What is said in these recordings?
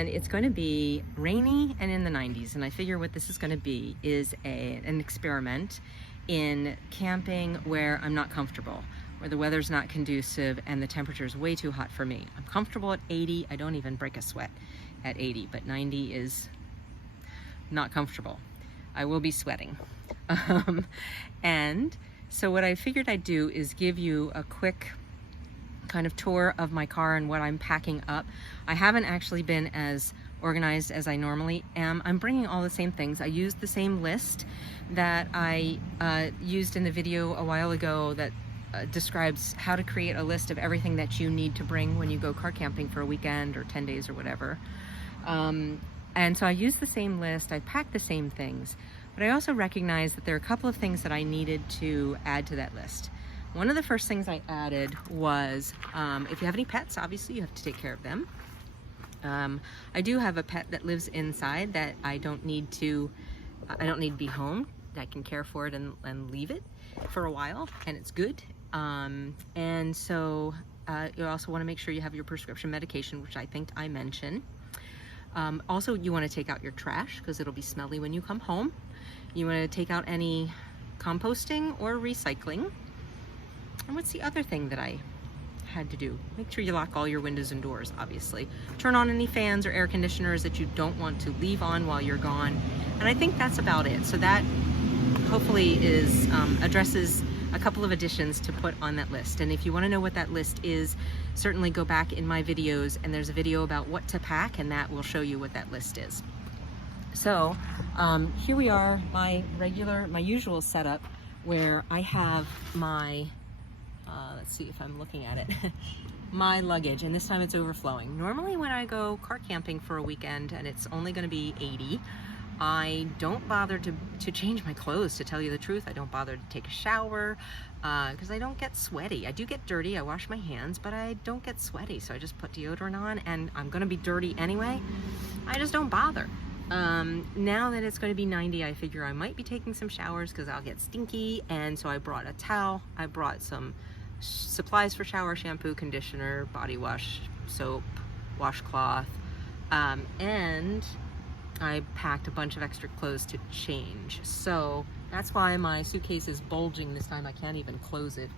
and it's going to be rainy and in the 90s. And I figure what this is going to be is an experiment in camping where I'm not comfortable, where the weather's not conducive and the temperature's way too hot for me. I'm comfortable at 80. I don't even break a sweat at 80, but 90 is not comfortable. I will be sweating. And so what I figured I'd do is give you a quick kind of tour of my car and what I'm packing up. I haven't actually been as organized as I normally am. I'm bringing all the same things. I used the same list that I used in the video a while ago that describes how to create a list of everything that you need to bring when you go car camping for a weekend or 10 days or whatever. And so I used the same list, I packed the same things, but I also recognized that there are a couple of things that I needed to add to that list. One of the first things I added was, if you have any pets, obviously you have to take care of them. I do have a pet that lives inside that I don't need to be home. I can care for it and leave it for a while, and it's good. And so you also want to make sure you have your prescription medication, which I think I mentioned. Also, you want to take out your trash because it'll be smelly when you come home. You want to take out any composting or recycling. And what's the other thing that I had to do? Make sure you lock all your windows and doors, obviously. Turn on any fans or air conditioners that you don't want to leave on while you're gone. And I think that's about it. So that hopefully addresses a couple of additions to put on that list. And if you want to know what that list is, certainly go back in my videos, and there's a video about what to pack, and that will show you what that list is. So here we are, my usual setup, where I have my let's see if I'm looking at it. My luggage, and this time it's overflowing. Normally when I go car camping for a weekend and it's only going to be 80, I don't bother to change my clothes, to tell you the truth. I don't bother to take a shower because I don't get sweaty. I do get dirty, I wash my hands, but I don't get sweaty, so I just put deodorant on, and I'm going to be dirty anyway. I just don't bother. Now that it's going to be 90, I figure I might be taking some showers because I'll get stinky, and so I brought a towel, I brought some supplies for shower, shampoo, conditioner, body wash, soap, washcloth, and I packed a bunch of extra clothes to change. So that's why my suitcase is bulging this time. I can't even close it.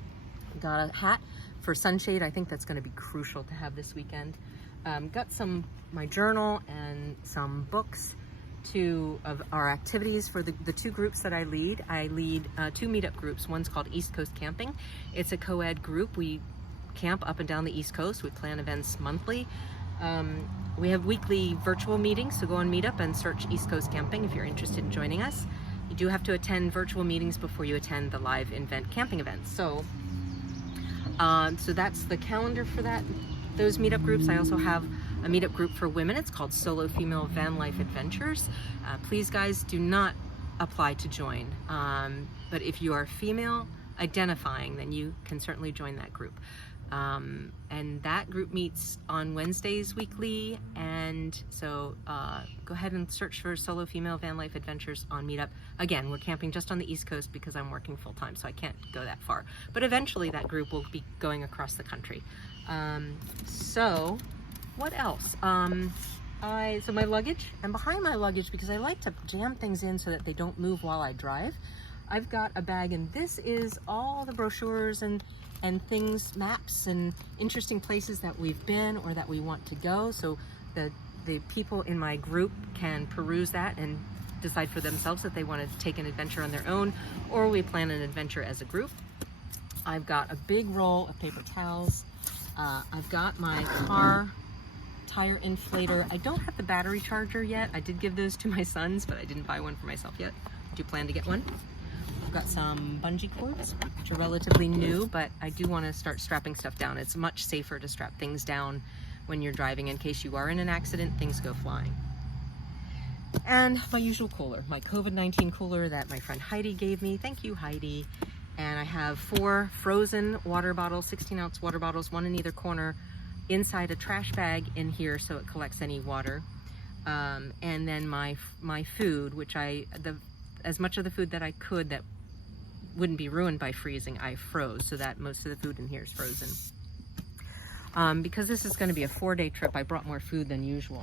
Got a hat for sunshade. I think that's going to be crucial to have this weekend. Got my journal and some books of our activities for the two groups that I lead. I lead two meetup groups. One's called East Coast Camping. It's a co-ed group. We camp up and down the East Coast. We plan events monthly. We have weekly virtual meetings, so go on Meetup and search East Coast Camping if you're interested in joining us. You do have to attend virtual meetings before you attend the live camping events. So that's the calendar for those meetup groups. I also have a meetup group for women. It's called Solo Female Van Life Adventures. Please, guys, do not apply to join. But if you are female identifying, then you can certainly join that group. And that group meets on Wednesdays weekly, and so go ahead and search for Solo Female Van Life Adventures on Meetup. Again, we're camping just on the East Coast because I'm working full-time, so I can't go that far. But eventually that group will be going across the country. So what else? So my luggage, and behind my luggage, because I like to jam things in so that they don't move while I drive, I've got a bag, and this is all the brochures and things, maps and interesting places that we've been or that we want to go, so the people in my group can peruse that and decide for themselves if they want to take an adventure on their own, or we plan an adventure as a group. I've got a big roll of paper towels. I've got my car tire inflator. I don't have the battery charger yet. I did give those to my sons, but I didn't buy one for myself yet. I do plan to get one. I've got some bungee cords, which are relatively new, but I do want to start strapping stuff down. It's much safer to strap things down when you're driving in case you are in an accident, things go flying. And my usual cooler, my COVID-19 cooler that my friend Heidi gave me. Thank you, Heidi. And I have 4 frozen water bottles, 16-ounce water bottles, one in either corner, inside a trash bag in here so it collects any water. And then my food, which as much of the food that I could that wouldn't be ruined by freezing, I froze, so that most of the food in here is frozen. Because this is going to be a 4-day trip, I brought more food than usual.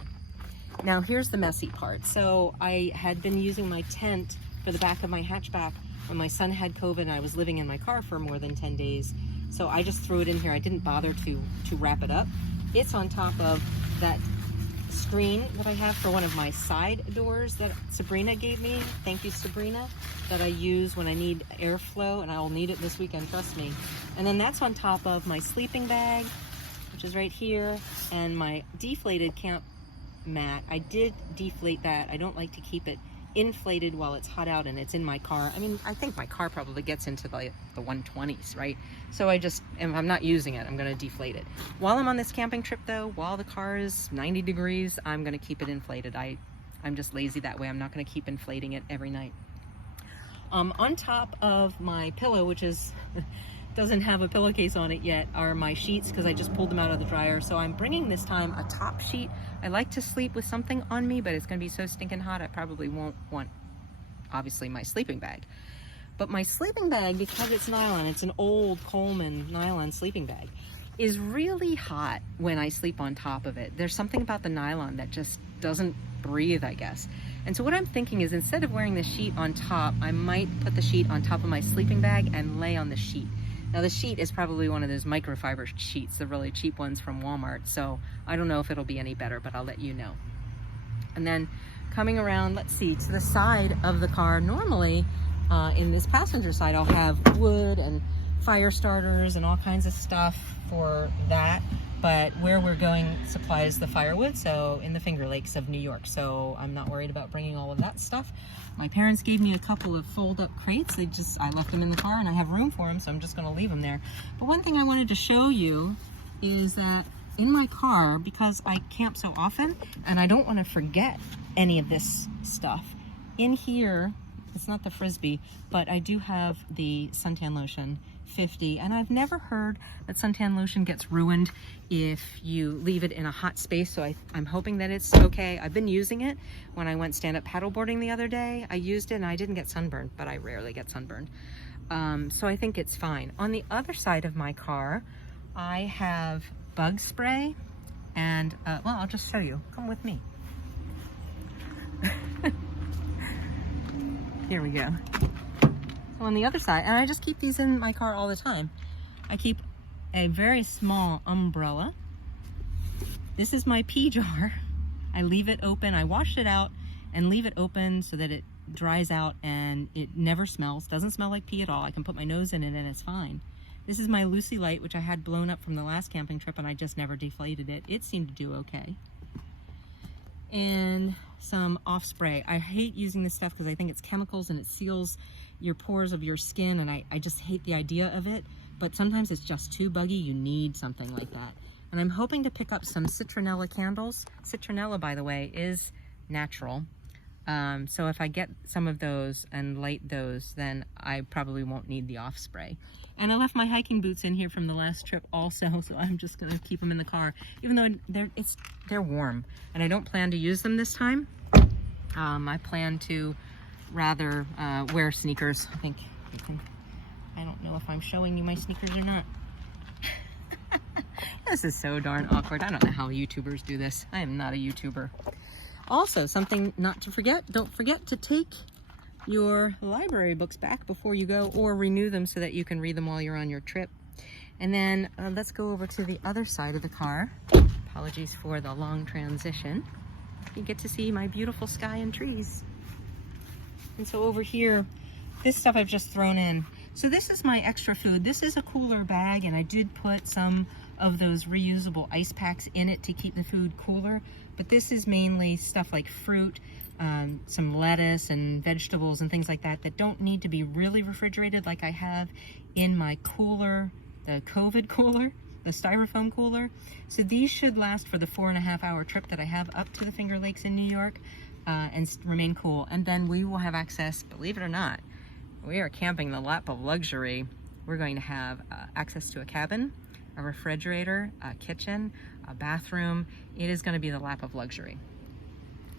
Now here's the messy part. So I had been using my tent for the back of my hatchback when my son had COVID and I was living in my car for more than 10 days. So I just threw it in here. I didn't bother to wrap it up. It's on top of that screen that I have for one of my side doors that Sabrina gave me. Thank you, Sabrina, that I use when I need airflow, and I will need it this weekend, trust me. And then that's on top of my sleeping bag, which is right here, and my deflated camp mat. I did deflate that. I don't like to keep it inflated while it's hot out and it's in my car. I mean, I think my car probably gets into the 120s, right? So if I'm not using it, I'm going to deflate it. While I'm on this camping trip though, while the car is 90 degrees, I'm going to keep it inflated. I'm just lazy that way. I'm not going to keep inflating it every night. On top of my pillow, which is doesn't have a pillowcase on it yet, are my sheets because I just pulled them out of the dryer. So I'm bringing this time a top sheet. I like to sleep with something on me, but it's going to be so stinking hot I probably won't want, obviously, my sleeping bag. But my sleeping bag, because it's nylon, it's an old Coleman nylon sleeping bag, is really hot when I sleep on top of it. There's something about the nylon that just doesn't breathe, I guess. And so what I'm thinking is, instead of wearing the sheet on top, I might put the sheet on top of my sleeping bag and lay on the sheet. Now the sheet is probably one of those microfiber sheets, the really cheap ones from Walmart, so I don't know if it'll be any better, but I'll let you know. And then coming around, let's see, to the side of the car, normally in this passenger side I'll have wood and fire starters and all kinds of stuff for that, but where we're going supplies the firewood, so in the Finger Lakes of New York, so I'm not worried about bringing all of that stuff. My parents gave me a couple of fold-up crates. I left them in the car and I have room for them, so I'm just gonna leave them there. But one thing I wanted to show you is that in my car, because I camp so often and I don't want to forget any of this stuff, in here, it's not the Frisbee, but I do have the suntan lotion 50, and I've never heard that suntan lotion gets ruined if you leave it in a hot space, so I'm hoping that it's okay. I've been using it when I went stand-up paddleboarding the other day. I used it and I didn't get sunburned, but I rarely get sunburned. So I think it's fine. On the other side of my car, I have bug spray and, well, I'll just show you. Come with me. Here we go. On the other side, and I just keep these in my car all the time. I keep a very small umbrella. This is my pee jar. I leave it open. I wash it out and leave it open so that it dries out and it never smells. Doesn't smell like pee at all. I can put my nose in it and it's fine. This is my Lucy light, which I had blown up from the last camping trip and I just never deflated it. It seemed to do okay. And some off spray. I hate using this stuff because I think it's chemicals and it seals your pores of your skin, and I just hate the idea of it, but sometimes it's just too buggy. You need something like that. And I'm hoping to pick up some citronella candles. Citronella, by the way, is natural. So if I get some of those and light those, then I probably won't need the off spray. And I left my hiking boots in here from the last trip also, so I'm just gonna keep them in the car, even though they're warm. And I don't plan to use them this time. I plan to rather wear sneakers. I think you can, I don't know if I'm showing you my sneakers or not. This is so darn awkward. I don't know how YouTubers do this. I am not a YouTuber. Also, something not to forget, don't forget to take your library books back before you go, or renew them so that you can read them while you're on your trip. And then let's go over to the other side of the car. Apologies for the long transition. You get to see my beautiful sky and trees. And so over here, this stuff I've just thrown in. So this is my extra food. This is a cooler bag, and I did put some of those reusable ice packs in it to keep the food cooler. But this is mainly stuff like fruit, some lettuce and vegetables and things like that that don't need to be really refrigerated like I have in my cooler, the COVID cooler, the styrofoam cooler. So these should last for the 4.5-hour trip that I have up to the Finger Lakes in New York. And remain cool. And then we will have access, believe it or not, we are camping the lap of luxury. We're going to have access to a cabin, a refrigerator, a kitchen, a bathroom. It is going to be the lap of luxury.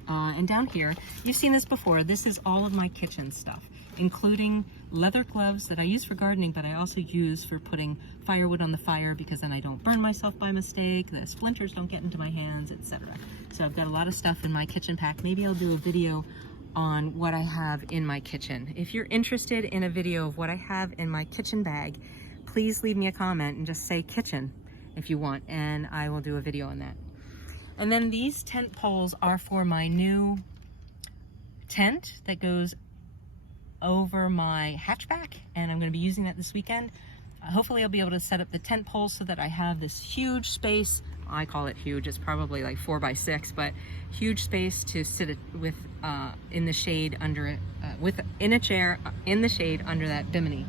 And down here, you've seen this before. This is all of my kitchen stuff, including leather gloves that I use for gardening, but I also use for putting firewood on the fire because then I don't burn myself by mistake, the splinters don't get into my hands, etc. So I've got a lot of stuff in my kitchen pack. Maybe I'll do a video on what I have in my kitchen. If you're interested in a video of what I have in my kitchen bag, please leave me a comment and just say kitchen if you want, and I will do a video on that. And then these tent poles are for my new tent that goes over my hatchback, and I'm going to be using that this weekend. Hopefully I'll be able to set up the tent poles so that I have this huge space. I call it huge, it's probably like 4 by 6, but huge space to sit with in the shade under in a chair in the shade under that bimini.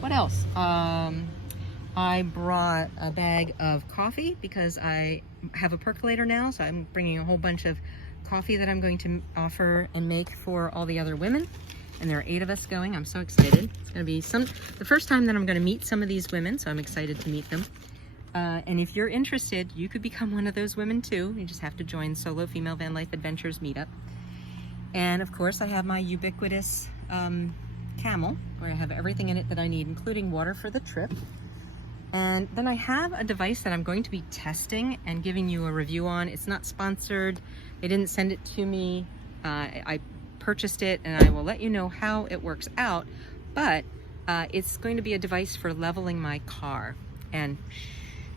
What else? I brought a bag of coffee because I have a percolator now, so I'm bringing a whole bunch of coffee that I'm going to offer and make for all the other women. And there are 8 of us going. I'm so excited. It's going to be the first time that I'm going to meet some of these women, so I'm excited to meet them. And if you're interested, you could become one of those women too. You just have to join Solo Female Van Life Adventures meetup. And of course, I have my ubiquitous camel, where I have everything in it that I need, including water for the trip. And then I have a device that I'm going to be testing and giving you a review on. It's not sponsored. They didn't send it to me. I purchased it, and I will let you know how it works out. But it's going to be a device for leveling my car. And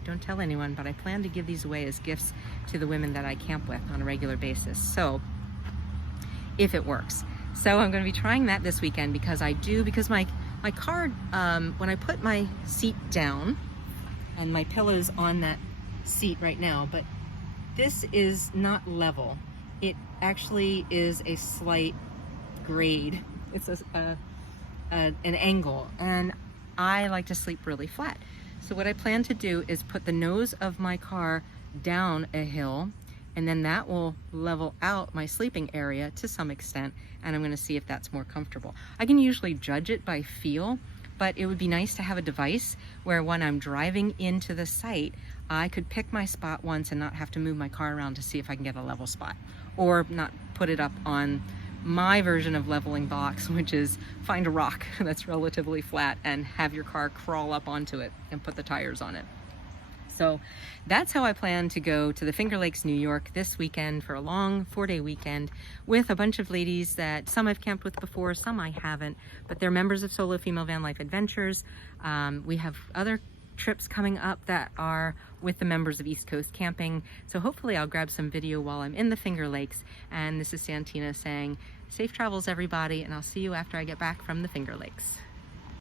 don't tell anyone, but I plan to give these away as gifts to the women that I camp with on a regular basis. So if it works. So I'm going to be trying that this weekend because my car, when I put my seat down, and my pillow's on that seat right now, but this is not level. It actually is a slight grade. It's an angle, and I like to sleep really flat. So what I plan to do is put the nose of my car down a hill, and then that will level out my sleeping area to some extent, and I'm going to see if that's more comfortable. I can usually judge it by feel, but it would be nice to have a device where when I'm driving into the site, I could pick my spot once and not have to move my car around to see if I can get a level spot, or not put it up on my version of leveling box, which is find a rock that's relatively flat and have your car crawl up onto it and put the tires on it. So that's how I plan to go to the Finger Lakes, New York this weekend for a long 4-day weekend with a bunch of ladies that some I've camped with before, some I haven't, but they're members of Solo Female Van Life Adventures. We have other trips coming up that are with the members of East Coast Camping. So hopefully I'll grab some video while I'm in the Finger Lakes. And this is Santina saying, safe travels everybody, and I'll see you after I get back from the Finger Lakes.